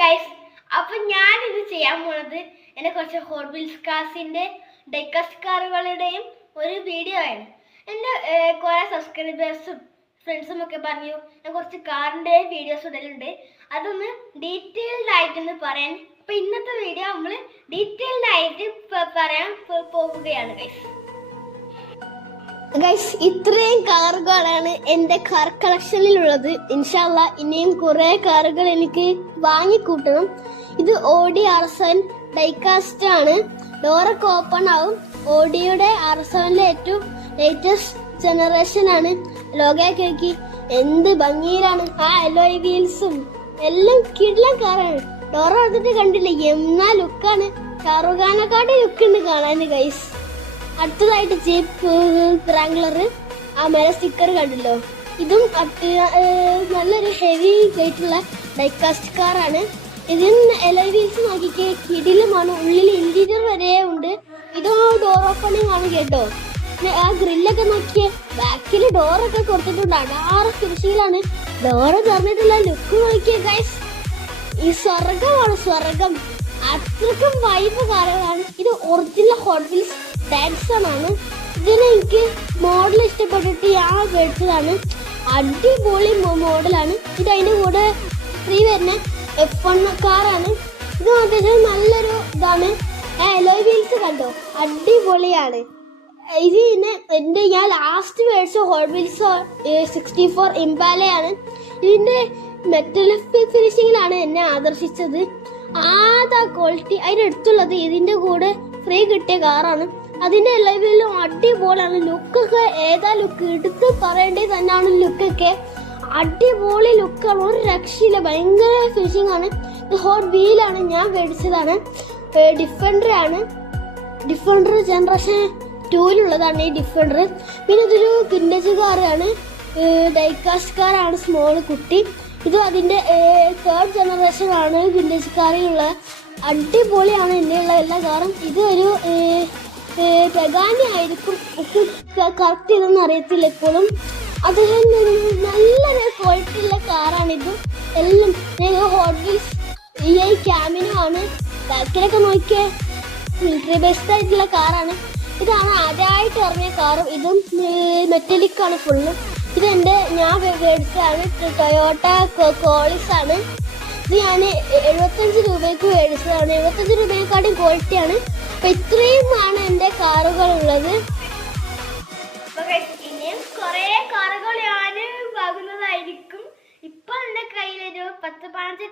Guys, അപ്പൊ ഞാനിത് ചെയ്യാൻ പോണത് എന്നെ കുറച്ച് ഹോട്ട് വീൽസ് കാസിന്റെ ഡൈകാസ്റ്റ് കാറുകളുടെയും ഒരു വീഡിയോ ആണ്. എൻ്റെ കുറെ സബ്സ്ക്രൈബേഴ്സും ഫ്രണ്ട്സും ഒക്കെ പറഞ്ഞു ഞാൻ കുറച്ച് കാറിന്റെ വീഡിയോസ് ഇടലുണ്ട്, അതൊന്ന് ഡീറ്റെയിൽഡ് ആയിട്ടൊന്ന് പറയാൻ. അപ്പൊ ഇന്നത്തെ വീഡിയോ നമ്മൾ ഡീറ്റെയിൽഡ് ആയിട്ട് പറയാൻ പോവുകയാണ് ഗൈസ്. ഇത്രയും കാറുകളാണ് എൻ്റെ കാർ കളക്ഷനിലുള്ളത്. ഇൻഷാല്ലാ ഇനിയും കുറെ കാറുകൾ എനിക്ക് വാങ്ങിക്കൂട്ടണം. ഇത് ഓഡി R7 ഡൈകാസ്റ്റ് ആണ്. ഡോറൊക്കെ ഓപ്പൺ ആവും. ഓഡിയുടെ R7 ഏറ്റവും ലേറ്റസ്റ്റ് ജനറേഷൻ ആണ്. ലോഗൊക്കെ നോക്കി എന്ത് ഭംഗിയിലാണ്. ആ അലോയ് വീൽസും എല്ലാം കിടിലൻ കാറാണ്. ഡോറ എടുത്തിട്ട് കണ്ടില്ല, എന്നാ ലുക്കാണ്. ഷാറുഖ് ഖാനെക്കാട്ട് ലുക്ക് ഉണ്ട് കാണാൻ ഗൈസ്. അടുത്തതായിട്ട് ജീപ്പ് റാംഗ്ലർ, ആ മേലെ സ്റ്റിക്കർ കണ്ടല്ലോ. ഇതും നല്ലൊരു ഹെവി വെയിറ്റുള്ള ഡൈകാസ്റ്റ് കാറാണ്. ഇതിന് അലോയ് വീൽസ് നോക്കിക്കേ, കിടിലുമാണ്. ഉള്ളിൽ ഇന്റീരിയർ വരെ ഉണ്ട്. ഇതും ഡോർ ഓപ്പണിംഗ് ആണ് കേട്ടോ. ആ ഗ്രില്ലൊക്കെ നോക്കിയേ, ബാക്കിൽ ഡോറൊക്കെ കൊടുത്തിട്ടുണ്ട്. അടാറ് ഫിനിഷിങ്ങിലാണ്. ഡോറ് തുറന്നിട്ടുള്ള ലുക്ക് നോക്കിയേ ഗൈസ്, ഈ സ്വർഗമാണ് സ്വർഗം. അത്രക്കും വൈബ് കാറുകളാണ്. ഇത് ഒറിജിനൽ ഹോട്ട് വീൽസ് ഡാൻസൺ ആണ്. ഇതിന് എനിക്ക് മോഡൽ ഇഷ്ടപ്പെട്ടിട്ട് ഞാൻ മേടിച്ചതാണ്. അടിപൊളി മോഡലാണ്. ഇത് അതിൻ്റെ കൂടെ ഫ്രീ വരുന്ന F1 കാറാണ്. ഇത് അത്യാവശ്യം നല്ലൊരു ഇതാണ്. അലോയ് വീൽസ് കണ്ടോ, അടിപൊളിയാണ്. ഇത് പിന്നെ ഞാൻ ലാസ്റ്റ് മേടിച്ച ഹോട്ട് വീൽസ് 64 ഇംപാലയാണ്. ഇതിന്റെ മെറ്റൽ ഫിനിഷിങ്ങിലാണ് എന്നെ ആകർഷിച്ചത്. ആദ്യ ക്വാളിറ്റി അതിനടുത്തുള്ളത് ഇതിന്റെ കൂടെ ഫ്രീ കിട്ടിയ കാറാണ്. അതിന്റെ എല്ലാവരും അടിപൊളിയാണ്. ലുക്കൊക്കെ ഏതാ ലുക്ക് എടുത്ത് പറയേണ്ടത് തന്നെയാണ്. ലുക്കൊക്കെ അടിപൊളി ലുക്കാണ്, ഒരു രക്ഷയില്ല. ഭയങ്കര ഫിനിഷിംഗ് ആണ്. ഇത് ഹോട്ട് വീലാണ്, ഞാൻ മേടിച്ചതാണ്. ഡിഫൻഡർ ആണ്. ഡിഫൻഡർ ജനറേഷൻ 2-ലുള്ളതാണ് ഈ ഡിഫൻഡർ. പിന്നെ ഇതൊരു വിന്റേജ് കാറാണ്, ഡൈകാസ്റ്റ് കാറാണ്, സ്മോൾ കുട്ടി. ഇത് അതിന്റെ 3rd ജനറേഷൻ ആണ് വിന്റേജ് കാറിലുള്ള. അടിപൊളിയാണ് എന്നുള്ള എല്ലാ കാറും. ഇത് ഒരു പെഗാനി ആയിരിക്കും, കറക്റ്റ് ഇതൊന്നും അറിയത്തില്ല ഇപ്പോഴും. അദ്ദേഹം നല്ലൊരു ക്വാളിറ്റി ഉള്ള കാറാണിത്. എല്ലാം ഹോട്ട് വീൽസ് ക്യാമിനോ ആണ്. ബാക്കിലൊക്കെ നോക്കിയേ, മിലിറ്ററി ബേസ്ഡ് ആയിട്ടുള്ള കാറാണ്. ഇതാണ് ആദ്യമായിട്ട് ഇറങ്ങിയ കാറും. ഇതും മെറ്റലിക് ആണ് ഫുള്ളും. ഇത് ഞാൻ മേടിച്ചതാണ്. ടൊയോട്ട കോളിസ് ആണ്. ഇത് ഞാൻ 75 രൂപയ്ക്ക് മേടിച്ചതാണ്. 75 രൂപയെക്കാട്ടും ക്വാളിറ്റിയാണ്. അപ്പൊ ഇത്രയും ആണ് എൻ്റെ കാറുകൾ ഉള്ളത്. ഇനിയും കുറെ കാറുകൾ ഞാൻ വാങ്ങുന്നതായിരിക്കും. ഇപ്പൊ എൻ്റെ കയ്യിലൊരു 10-15